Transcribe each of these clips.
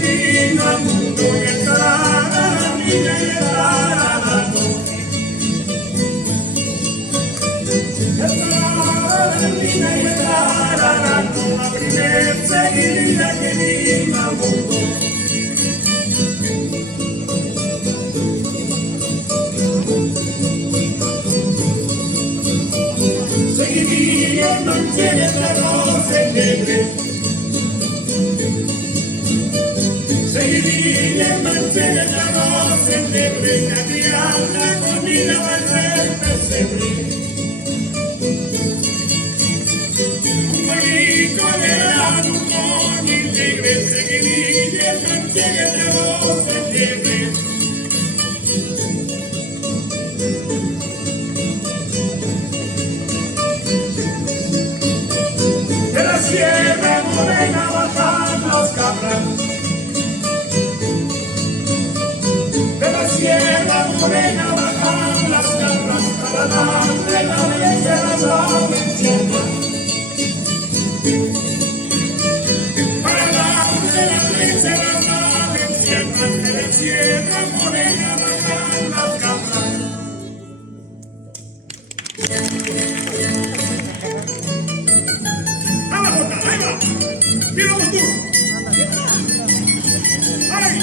vino al mundo y estará la niña y estará la noche. Estará la niña y estará la noche, la primera seguida que vino al mundo. Seguidilla noche de rosa negre. Seguidilla noche de rosa negre, la criada comida va a ser pesebre. Un bonito verano, un moño negre, seguidilla noche de rosa negre. De la sierra morena bajan las cabras. De la sierra morena bajan las cabras para darle la leche a las valencianas. Para darle la leche a las valencianas. De la sierra morena bajan las cabras. Ahí va, mira vos tú. ¡Ay!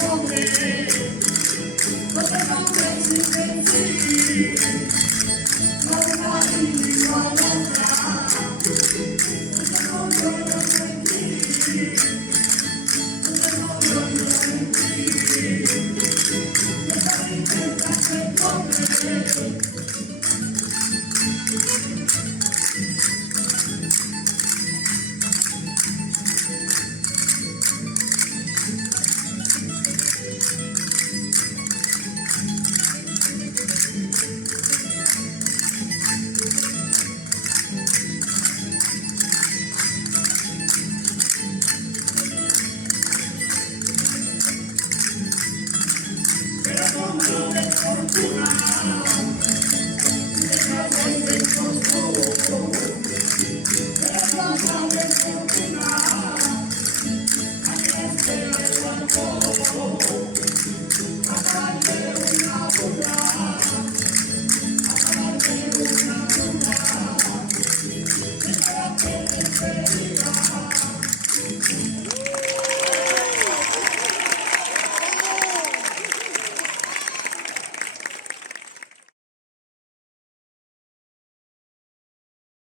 Pobre, no te pongas sin sentir.